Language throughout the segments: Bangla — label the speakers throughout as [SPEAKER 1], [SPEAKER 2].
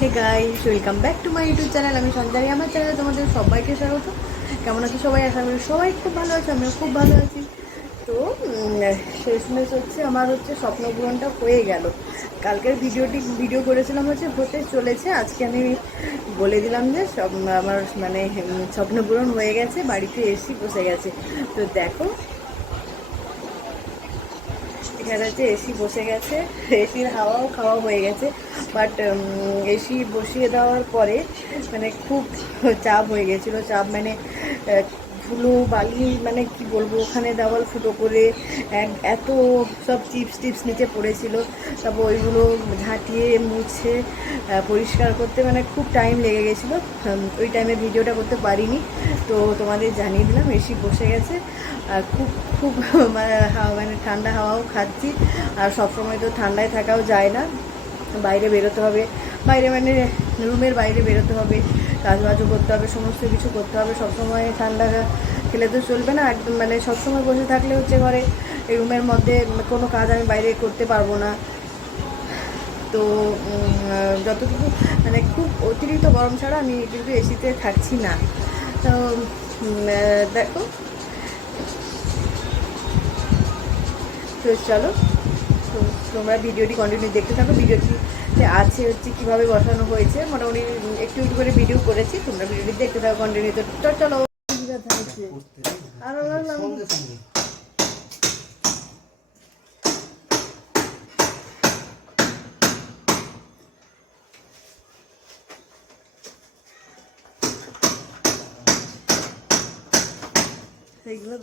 [SPEAKER 1] Hey guys welcome back to my YouTube channel আমি সঞ্জারি আমার চ্যানেলে তোমাদের সবাইকে স্বাগত। কেমন আছো সবাই? আশা করি সবাই খুব ভালো আছে, আমিও খুব ভালো আছি। তো শেষমেশ হচ্ছে, আমার হচ্ছে স্বপ্নপূরণটা হয়ে গেল। কালকের ভিডিওটি ভিডিও করেছিলাম হচ্ছে, হতে চলেছে। আজকে আমি বলে দিলাম যে, সব, আমার মানে স্বপ্নপূরণ হয়ে গেছে, বাড়িতে এসি বসে গেছে। তো দেখো হচ্ছে এসি বসে গেছে এসির হাওয়াও খাওয়া হয়ে গেছে বাট এসি বসিয়ে দেওয়ার পরে মানে খুব চাপ হয়ে গেছিল, চাপ মানে ধুলো, বালি মানে কি বলব, ওখানে দেওয়াল ফুটো করে এত সব চিপস টিপস নিচে পড়েছিল। তারপর ওইগুলো ঝাঁটিয়ে, মুছে পরিষ্কার করতে মানে খুব টাইম লেগে গেছিল। ওই টাইমে ভিডিওটা করতে পারিনি। তো তোমাদের জানিয়ে দিলাম এসি বসে গেছে। আর খুব খুব মানে হাওয়া মানে ঠান্ডা হাওয়াও খাচ্ছি। আর সবসময় তো ঠান্ডায় থাকাও যায় না। বাইরে বেরোতে হবে। বাইরে মানে রুমের বাইরে বেরোতে হবে। কাজবাজও করতে হবে, সমস্ত কিছু করতে হবে। সবসময় ঠান্ডা খেলে তো চলবে না, একদম মানে সবসময় বসে থাকলে হচ্ছে ঘরে এই রুমের মধ্যে কোনো কাজ আমি বাইরে করতে পারব না। তো যতটুকু মানে খুব অতিরিক্ত গরম ছাড়া আমি কিন্তু এসিতে থাকছি না। তো দেখো। তো চলো। তোমরা ভিডিওটি কন্টিনিউ দেখতে থাকো। ভিডিওটি আছে হচ্ছে কীভাবে বসানো হয়েছে। মোটামুটি একটু একটু করে ভিডিও করেছি। তোমরা ভিডিওটি দেখতে থাকো কন্টিনিউ তো চলো আরও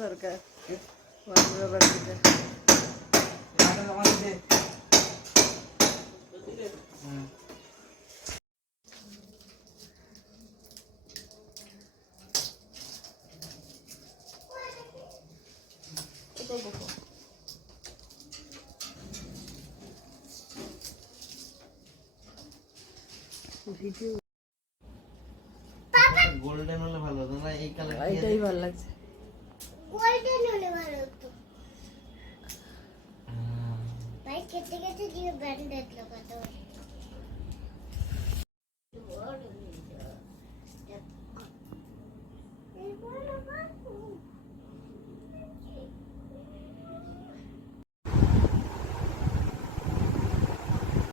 [SPEAKER 1] দরকার। ভিডিও
[SPEAKER 2] গোল্ডেন হলে ভালো হতো না? এই কালার
[SPEAKER 1] এটাই ভালো লাগছে।
[SPEAKER 3] গোল্ডেন হলে ভালো। হতো ভাই কেটে কেটে দিয়ে ব্যান্ডেড লাগাতে হয়